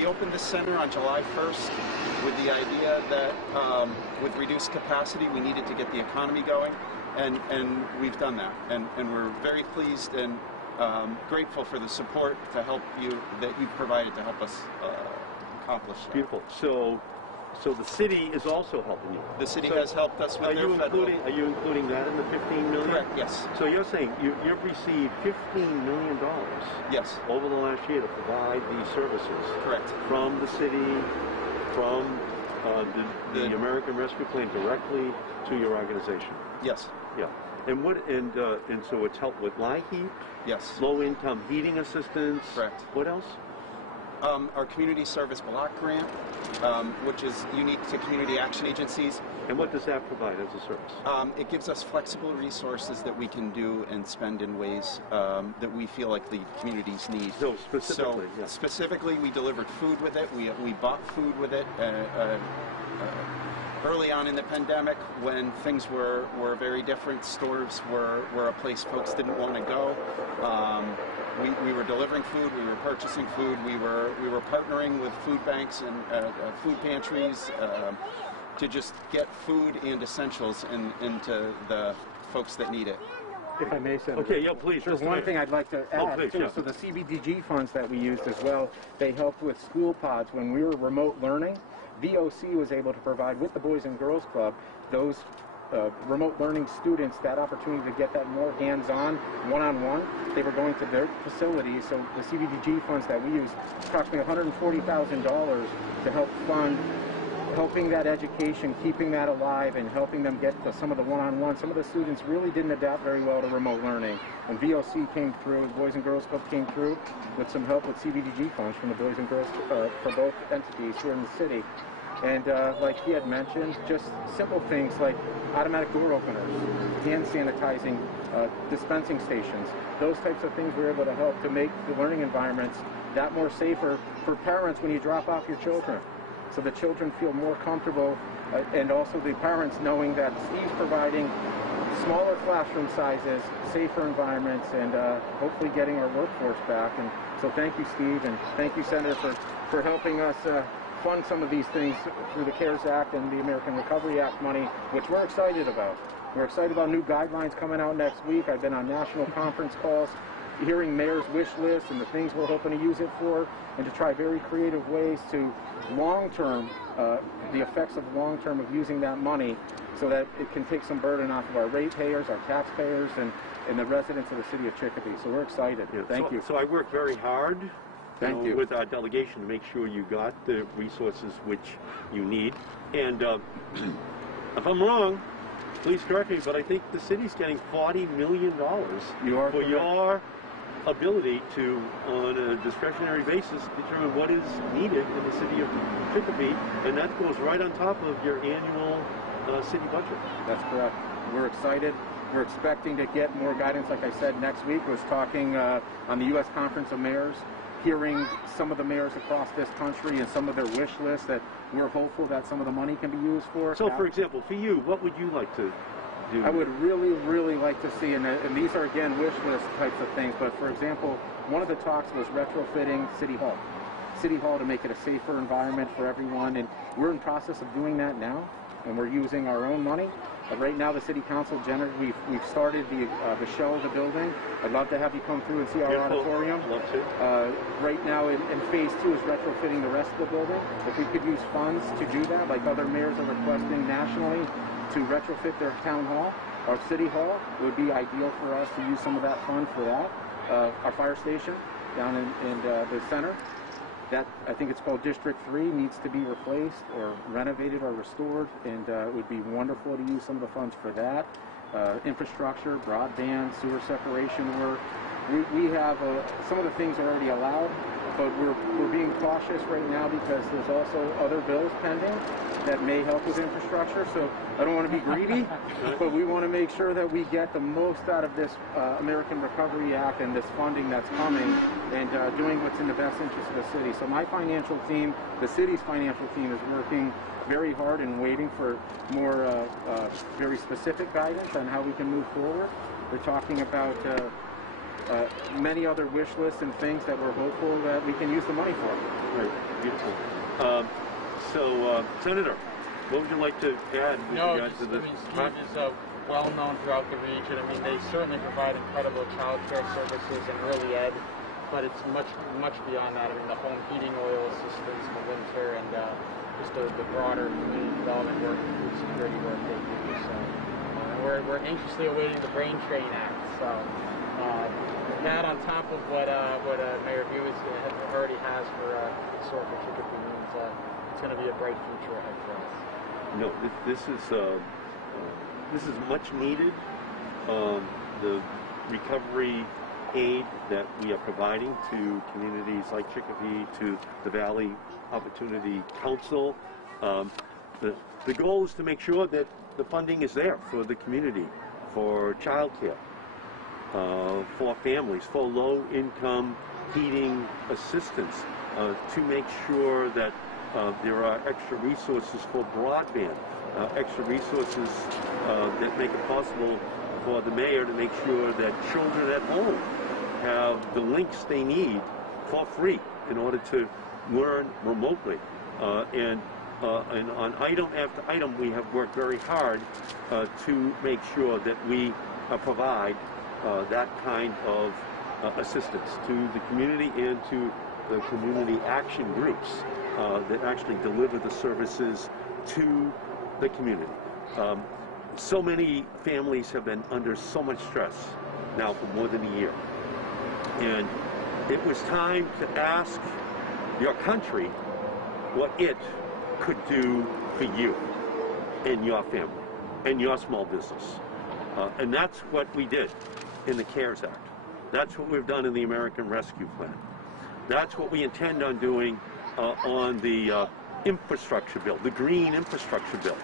we opened this center on July 1st with the idea that with reduced capacity we needed to get the economy going, and we've done that, and we're very pleased and grateful for the support to help that you've provided to help us accomplish that. Beautiful. So the city is also helping you. The city has helped us with their federal. Are you including that in the $15 million? Correct, yes. So you're saying you've received $15 million yes. over the last year to provide these services. Correct. From the city, from the American Rescue Plan directly to your organization. Yes. Yeah. And so it's helped with light heat? Yes. Low income heating assistance? Correct. What else? Our community service block grant, which is unique to community action agencies. And what does that provide as a service? It gives us flexible resources that we can do and spend in ways that we feel like the communities need. So specifically, yeah. Specifically, we delivered food with it. We bought food with it. Early on in the pandemic, when things were very different, stores were a place folks didn't want to go. We were delivering food, we were purchasing food, we were partnering with food banks and food pantries to just get food and essentials into the folks that need it. If I may, Senator. Okay, yeah, please. There's one thing I'd like to add, please, too. yeah. So the CBDG funds that we used as well, they helped with school pods. When we were remote learning, VOC was able to provide, with the Boys and Girls Club, those remote learning students that opportunity to get that more hands-on, one-on-one. They were going to their facilities, so the CBDG funds that we used, approximately $140,000 to help fund helping that education, keeping that alive, and helping them get to some of the one-on-one. Some of the students really didn't adapt very well to remote learning. When VOC came through, the Boys and Girls Club came through with some help with CBDG funds from the Boys and Girls for both entities here in the city. And like he had mentioned, just simple things like automatic door openers, hand sanitizing, dispensing stations, those types of things we're able to help to make the learning environments that more safer for parents when you drop off your children. So the children feel more comfortable, and also the parents knowing that Steve's providing smaller classroom sizes, safer environments, and hopefully getting our workforce back. And so thank you, Steve, and thank you, Senator, for helping us fund some of these things through the CARES Act and the American Recovery Act money, which we're excited about. We're excited about new guidelines coming out next week. I've been on national conference calls, hearing mayor's wish list and the things we're hoping to use it for, and to try very creative ways to long-term, the effects of long-term of using that money so that it can take some burden off of our ratepayers, our taxpayers, and the residents of the city of Chicopee. So we're excited. Yeah, Thank you. So I work very hard Thank you. with our delegation to make sure you got the resources which you need. And if I'm wrong, please correct me, but I think the city's getting $40 million for your ability to, on a discretionary basis, determine what is needed in the city of Chicopee, and that goes right on top of your annual city budget. That's correct. We're excited. We're expecting to get more guidance, like I said, next week. I was talking on the U.S. Conference of Mayors, hearing some of the mayors across this country and some of their wish lists that we're hopeful that some of the money can be used for. So, for example, for you, what would you like to do? I would really, really like to see, and these are, again, wish list types of things, but for example, one of the talks was retrofitting City Hall. City Hall to make it a safer environment for everyone, and we're in the process of doing that now, and we're using our own money. Right now, the City Council, we've started the show of the building. I'd love to have you come through and see our auditorium. Love to. Right now, in phase 2 is retrofitting the rest of the building. If we could use funds to do that, like other mayors are requesting nationally, to retrofit their town hall, our city hall, it would be ideal for us to use some of that fund for that. Our fire station down in the center, that, I think it's called District 3, needs to be replaced or renovated or restored, and it would be wonderful to use some of the funds for that. Infrastructure, broadband, sewer separation work. We have some of the things are already allowed, but we're being cautious right now because there's also other bills pending that may help with infrastructure. So I don't want to be greedy, but we want to make sure that we get the most out of this American Recovery Act and this funding that's coming, and doing what's in the best interest of the city. So my financial team, the city's financial team, is working very hard and waiting for more very specific guidance on how we can move forward. We're talking about many other wish lists and things that we're hopeful that we can use the money for. Right, beautiful. Senator, what would you like to add with regards to this? Steve is well known throughout the region. I mean, they certainly provide incredible child care services and early ed, but it's much beyond that. I mean, the home heating oil assistance in the winter and just the broader community development work and food security work they do. So we're anxiously awaiting the Brain Train Act. So that on top of what Mayor Hughes already has for historical Chicopee means it's going to be a bright future ahead for us. No, this is much needed. The recovery aid that we are providing to communities like Chicopee, to the Valley Opportunity Council. The goal is to make sure that the funding is there for the community, for childcare, for families, for low-income heating assistance, to make sure that there are extra resources for broadband, extra resources that make it possible for the mayor to make sure that children at home have the links they need for free in order to learn remotely. And on item after item, we have worked very hard to make sure that we provide that kind of assistance to the community and to the community action groups that actually deliver the services to the community. So many families have been under so much stress now for more than a year. And it was time to ask your country what it could do for you and your family and your small business. And that's what we did in the CARES Act. That's what we've done in the American Rescue Plan. That's what we intend on doing on the infrastructure bill, the green infrastructure bill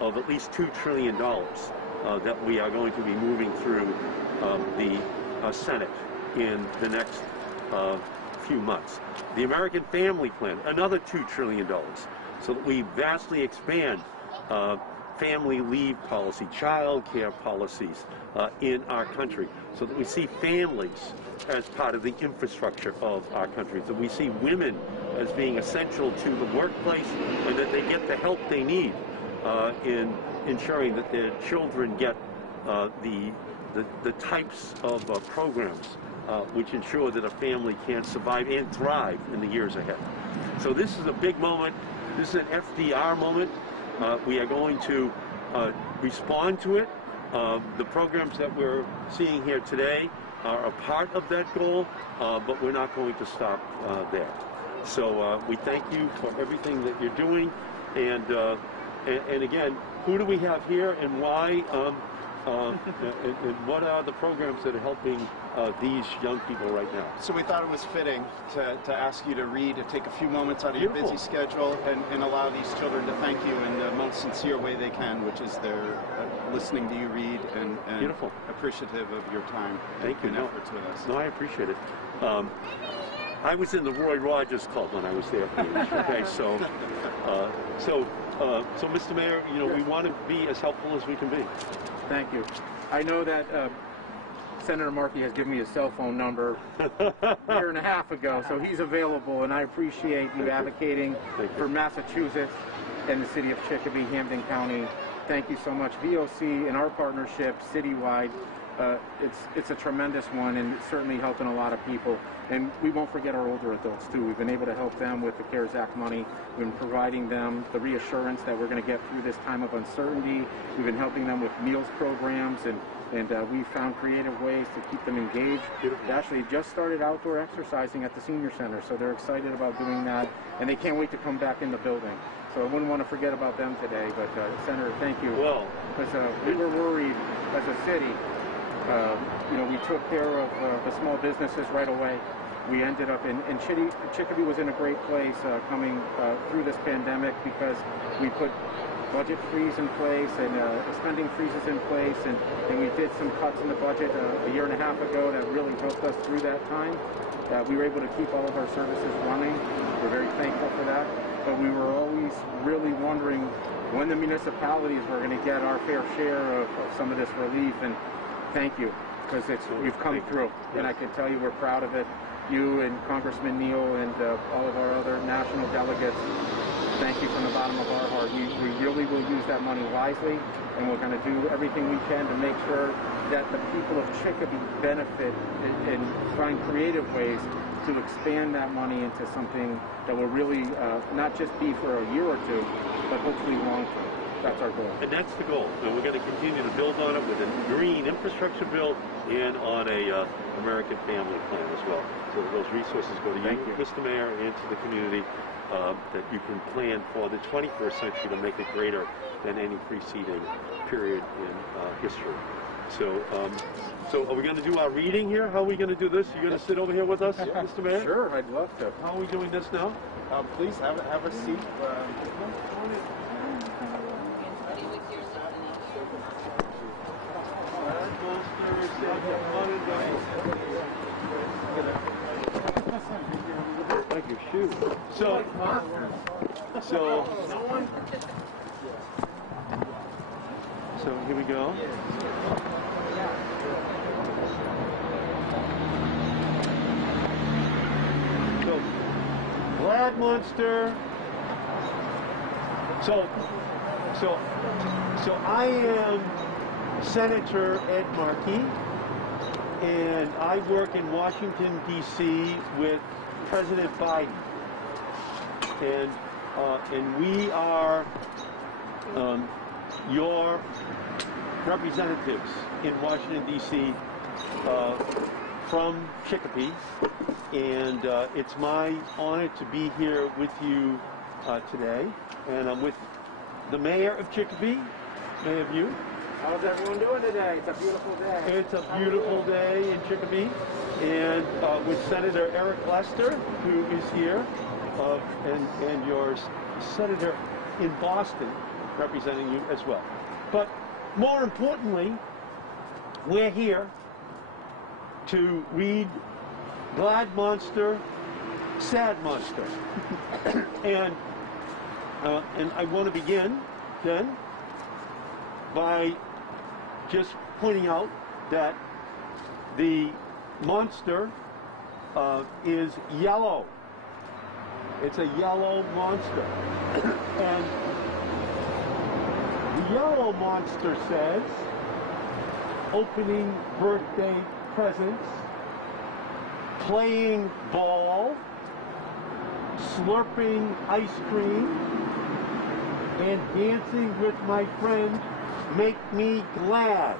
of at least $2 trillion that we are going to be moving through the Senate in the next few months. The American Family Plan, another $2 trillion, so that we vastly expand family leave policy, child care policies in our country, so that we see families as part of the infrastructure of our country, that we see women as being essential to the workplace and that they get the help they need in ensuring that their children get the types of programs which ensure that a family can survive and thrive in the years ahead. So this is a big moment. This is an FDR moment. We are going to respond to it. The programs that we're seeing here today are a part of that goal, but we're not going to stop there. So we thank you for everything that you're doing. And again, who do we have here and why? And what are the programs that are helping these young people right now? So we thought it was fitting to ask you to read, to take a few moments out of your busy schedule and allow these children to thank you in the most sincere way they can, which is they're listening to you read and appreciative of your time and efforts with us. No, I appreciate it. I was in the Roy Rogers Club when I was there for you. Okay, so Mr. Mayor, you know, we want to be as helpful as we can be. Thank you. I know that Senator Markey has given me his cell phone number a year and a half ago, so he's available, and I appreciate you advocating for Massachusetts and the city of Chicopee, Hampden County. Thank you so much. VOC and our partnership citywide, it's a tremendous one, and it's certainly helping a lot of people. And we won't forget our older adults, too. We've been able to help them with the CARES Act money. We've been providing them the reassurance that we're going to get through this time of uncertainty. We've been helping them with meals programs, and we found creative ways to keep them engaged. They actually just started outdoor exercising at the senior center, so they're excited about doing that, and they can't wait to come back in the building. So I wouldn't want to forget about them today, but Senator, thank you. Well, because we were worried as a city. You know, we took care of the small businesses right away. We ended up in Chicopee was in a great place coming through this pandemic because we put budget freeze in place and spending freezes in place, and we did some cuts in the budget a year and a half ago that really helped us through that time. We were able to keep all of our services running. We're very thankful for that. But we were always really wondering when the municipalities were going to get our fair share of some of this relief, and thank you. because we've come through, and I can tell you we're proud of it. You and Congressman Neal and all of our other national delegates, thank you from the bottom of our heart. We really will use that money wisely, and we're going to do everything we can to make sure that the people of Chicopee benefit and find creative ways to expand that money into something that will really not just be for a year or two, but hopefully long term. That's our goal. And that's the goal. And we're going to continue to build on it with a green infrastructure bill and on a American family plan as well. So those resources go to you, Mr. Mayor, and to the community, that you can plan for the 21st century to make it greater than any preceding period in history. So, so are we going to do our reading here? How are we going to do this? You going to sit over here with us, Mr. Mayor? Sure, I'd love to. How are we doing this now? Please have a seat. Like your shoe. So here we go. So Glad Monster. So I am Senator Ed Markey, and I work in Washington, D.C. with President Biden, and we are your representatives in Washington, D.C. From Chicopee, and it's my honor to be here with you today, and I'm with the mayor of Chicopee, many of you. How's everyone doing today? It's a beautiful day. It's a beautiful day in Chicopee, and with Senator Eric Lester, who is here, and your senator in Boston representing you as well. But more importantly, we're here to read Glad Monster, Sad Monster. and I want to begin then by just pointing out that the monster is yellow. It's a yellow monster. And the yellow monster says, opening birthday presents, playing ball, slurping ice cream, and dancing with my friends make me glad.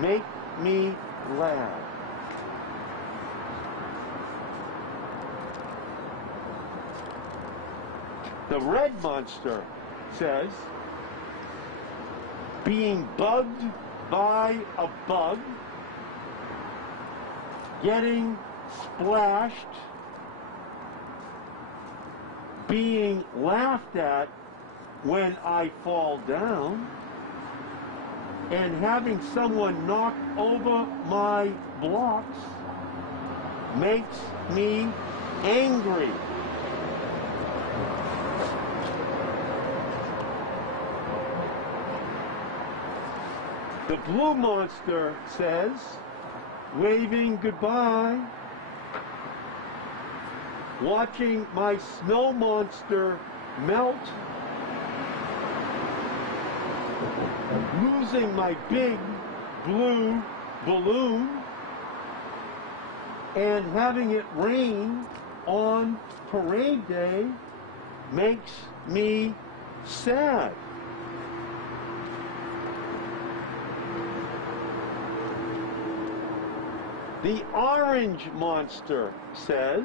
Make me glad. The red monster says, being bugged by a bug, getting splashed, being laughed at when I fall down, and having someone knock over my blocks makes me angry. The blue monster says, waving goodbye, watching my snow monster melt, losing my big blue balloon, and having it rain on parade day makes me sad. The orange monster says,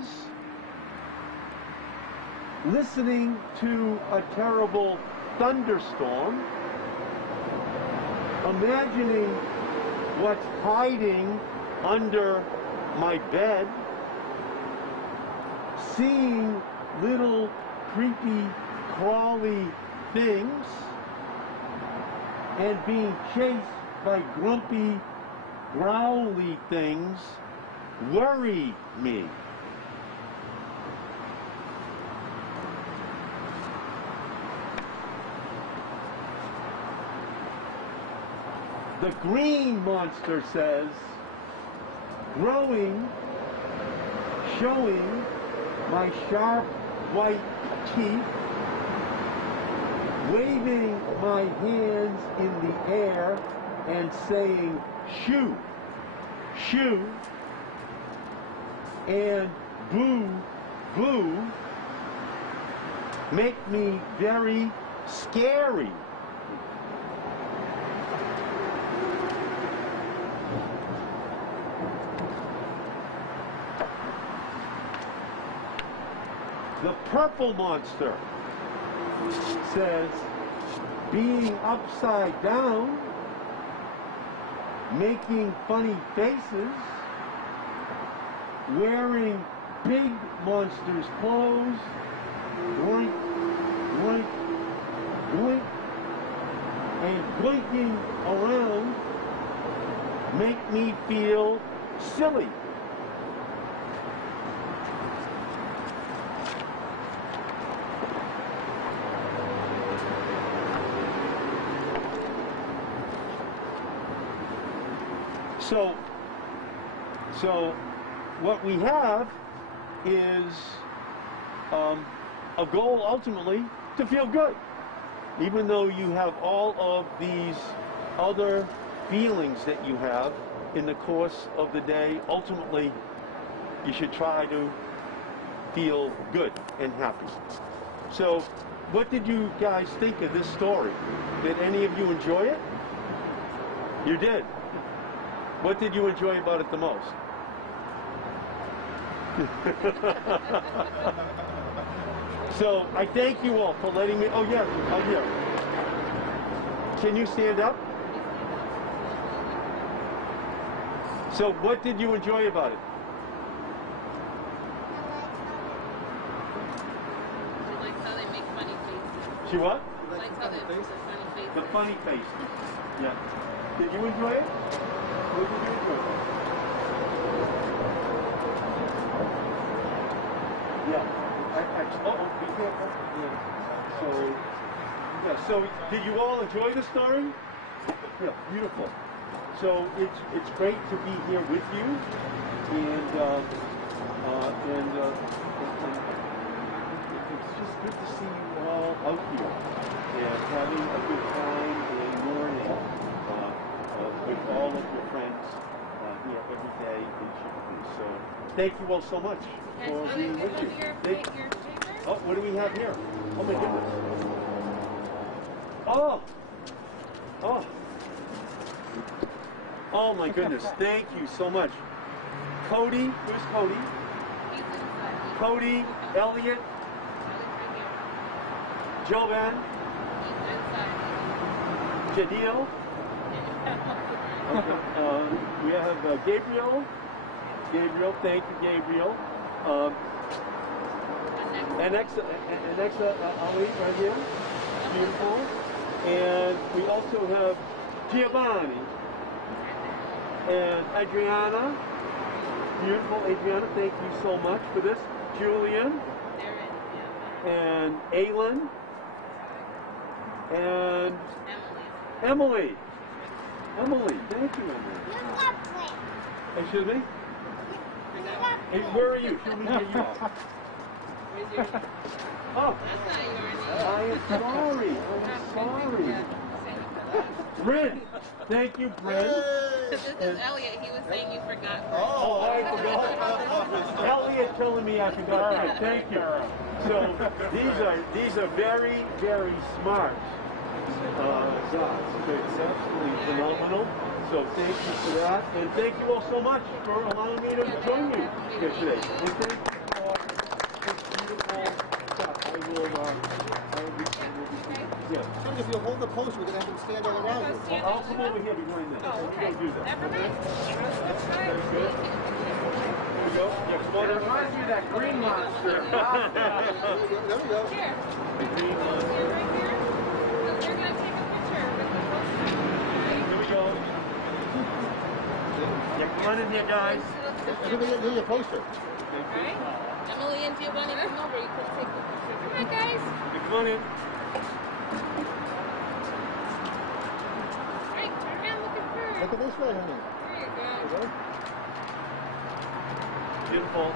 listening to a terrible thunderstorm, imagining what's hiding under my bed, seeing little creepy, crawly things, and being chased by grumpy, growly things worry me. The green monster says, growing, showing my sharp white teeth, waving my hands in the air and saying, shoo, shoo, and boo, boo, make me very scary. The purple monster says, being upside down, making funny faces, wearing big monster's clothes, boink, boink, boink, and blinking around, make me feel silly. So what we have is a goal ultimately to feel good. Even though you have all of these other feelings that you have in the course of the day, ultimately you should try to feel good and happy. So what did you guys think of this story? Did any of you enjoy it? You did. What did you enjoy about it the most? So I thank you all for letting me. Oh yeah, I'm here. Can you stand up? So what did you enjoy about it? She likes how they make funny faces. She what? She likes how they make the funny faces. The funny faces. Yeah. Did you enjoy it? What did you enjoy? Yeah. Uh-oh, be careful. Yeah. So did you all enjoy the story? Yeah, beautiful. So it's great to be here with you, and it's just good to see you all out here and having a good time and learning with all of your friends here every day in Chicopee. So thank you all so much for being with you. Oh, what do we have here? Oh my goodness. Oh my goodness. Thank you so much. Cody, where's Cody? Cody, Elliot, Jovan, Jadil. We have Gabriel. Gabriel, thank you, Gabriel. Alexa, Ali, right here. Beautiful. And we also have Giovanni. And Adriana. Beautiful, Adriana, thank you so much for this. Julian. And Aylin. And Emily. Emily, thank you, Emily. Excuse me? Hey, where are you? Show me where you are. Oh, I am sorry. I am sorry. Bryn, thank you, Bryn. This is Elliot. He was saying you forgot. Oh, I forgot. Elliot telling me I forgot. All right, thank you. So these are very, very smart dogs. Okay, it's absolutely phenomenal. So thank you for that, and thank you all so much for allowing me to join you here today. And thank you for this beautiful stuff. I will yeah. If you hold the post, we're going to have them stand all around you. Well, I'll come over here behind this. Oh, okay. We'll do that. Never mind. Very good. Here we go. Yeah, come on. It reminds me of that green monster. There we go. Here. The green one. Here, right here. So they're going to take a picture with the poster. Here we go. Yeah, come on in here, guys. Everybody do your poster. Alright? Emily and Giovanni, come over. You can take the picture. Come on, guys. Yeah, come on in. Alright, turn around looking for This way, honey. There you go. Beautiful.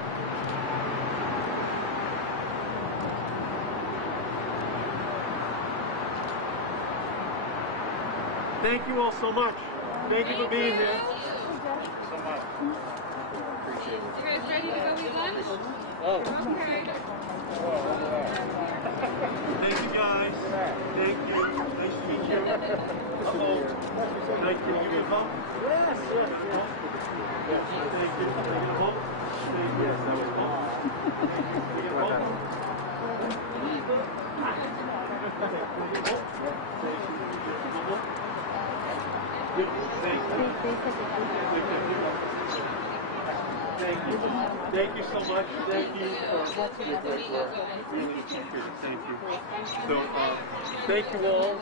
Thank you all so much. Thank you for being here. So much. You guys ready to go eat lunch? Oh, Okay. thank you guys. Thank you. Nice to meet you. Hello. Nice to meet you. Home? Yes. Thank you. Home? Yes, that was home. Thank you. Thank you so much. Thank you for your great work. Really appreciate it. Thank you. So, thank you all.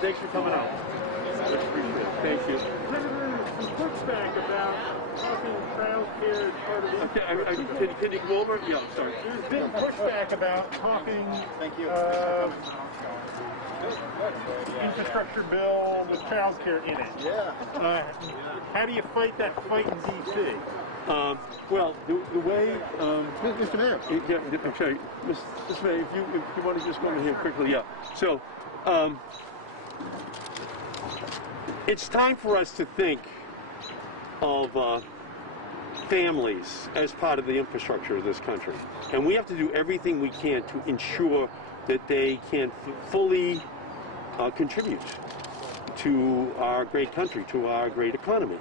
Thanks for coming out. Much appreciated. Thank you. Some pushback about talking childcare as part of the Okay, can you come over? Yeah, I'm sorry. There's been pushback about talking infrastructure bill with childcare in it. Yeah. How do you fight that fight in D.C.? Well, the way... Mr. Mayor. Yeah, I'm sorry. Mr. Mayor, if you want to just go over here quickly, yeah. So, it's time for us to think of families as part of the infrastructure of this country. And we have to do everything we can to ensure that they can fully contribute to our great country, to our great economy.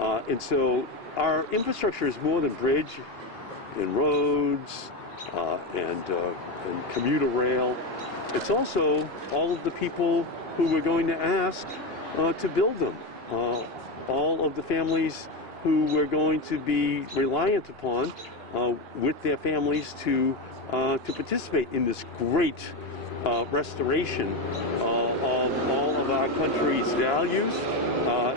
And so our infrastructure is more than bridge and roads and commuter rail. It's also all of the people who we're going to ask to build them. All of the families who we're going to be reliant upon with their families to participate in this great restoration of all of our country's values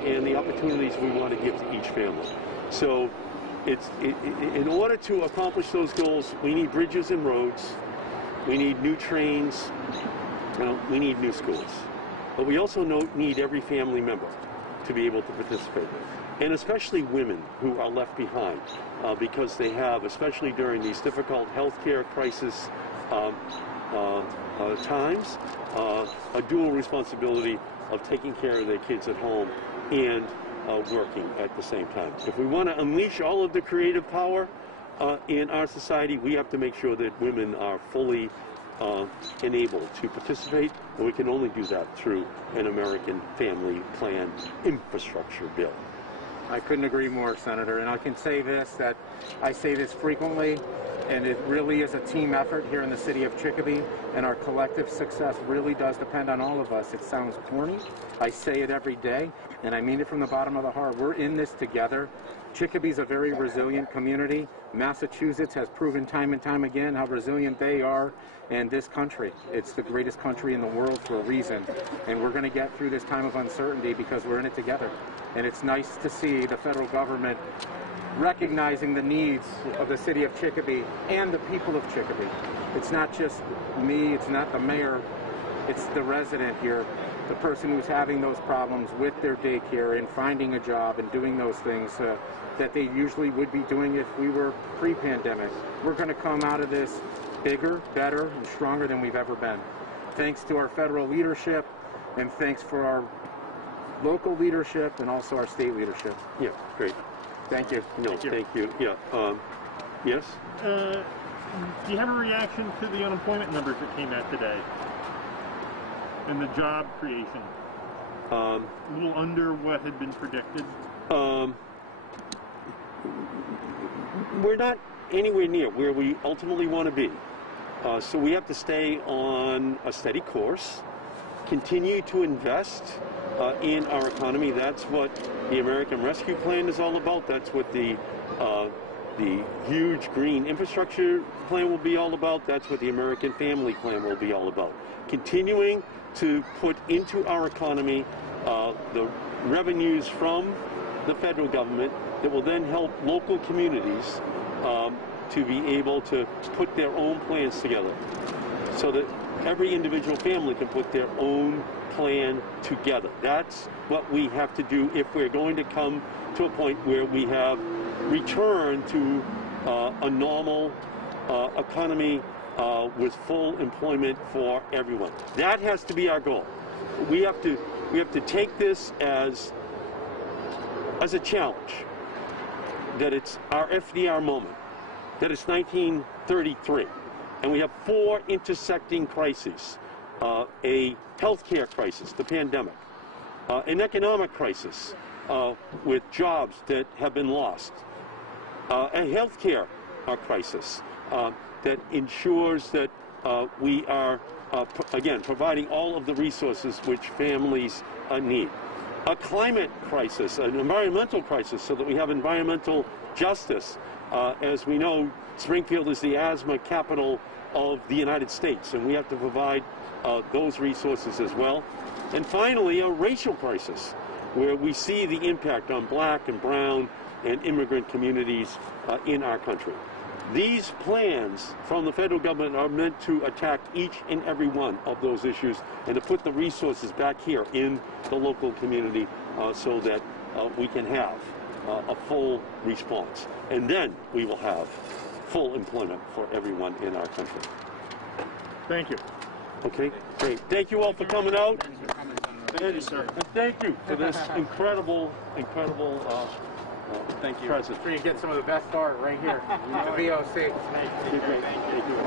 and the opportunities we want to give to each family. So in order to accomplish those goals, we need bridges and roads, we need new trains, we need new schools. But we also need every family member to be able to participate, and especially women who are left behind because they have, especially during these difficult healthcare crisis times, a dual responsibility of taking care of their kids at home and working at the same time. If we want to unleash all of the creative power in our society, we have to make sure that women are fully enabled to participate, and we can only do that through an American Family Plan infrastructure bill. I couldn't agree more, Senator. And I can say this, that I say this frequently, and it really is a team effort here in the city of Chicopee, and our collective success really does depend on all of us. It sounds corny. I say it every day, and I mean it from the bottom of the heart. We're in this together. Chicopee is a very resilient community. Massachusetts has proven time and time again how resilient they are, and this country. It's the greatest country in the world for a reason, and we're going to get through this time of uncertainty because we're in it together. And it's nice to see the federal government recognizing the needs of the city of Chicopee and the people of Chicopee. It's not just me, it's not the mayor, it's the resident here, the person who's having those problems with their daycare and finding a job and doing those things that they usually would be doing if we were pre-pandemic. We're going to come out of this bigger, better, and stronger than we've ever been. Thanks to our federal leadership, and thanks for our local leadership and also our state leadership. Yeah, great. Thank you. No, thank you. Yeah. Yes? Do you have a reaction to the unemployment numbers that came out today? And the job creation? A little under what had been predicted? We're not anywhere near where we ultimately want to be. So we have to stay on a steady course, continue to invest in our economy. That's what the American Rescue Plan is all about. That's what the huge green infrastructure plan will be all about. That's what the American Family Plan will be all about. Continuing to put into our economy the revenues from the federal government that will then help local communities to be able to put their own plans together. so that every individual family can put their own plan together. That's what we have to do if we're going to come to a point where we have returned to a normal economy with full employment for everyone. That has to be our goal. We have to take this as a challenge, that it's our FDR moment, that it's 1933, and we have 4 intersecting crises: a healthcare crisis, the pandemic, an economic crisis with jobs that have been lost, a healthcare crisis that ensures that we are, again, providing all of the resources which families need. A climate crisis, an environmental crisis, so that we have environmental justice. As we know, Springfield is the asthma capital of the United States, and we have to provide those resources as well. And finally, a racial crisis, where we see the impact on black and brown and immigrant communities in our country. These plans from the federal government are meant to attack each and every one of those issues and to put the resources back here in the local community so that we can have a full response. And then we will have full employment for everyone in our country. Thank you. Okay, great. Thank you all for coming out. Thank you, sir. And thank you for this incredible Thank you. present. You get some of the best art right here. The VOC. Thank you.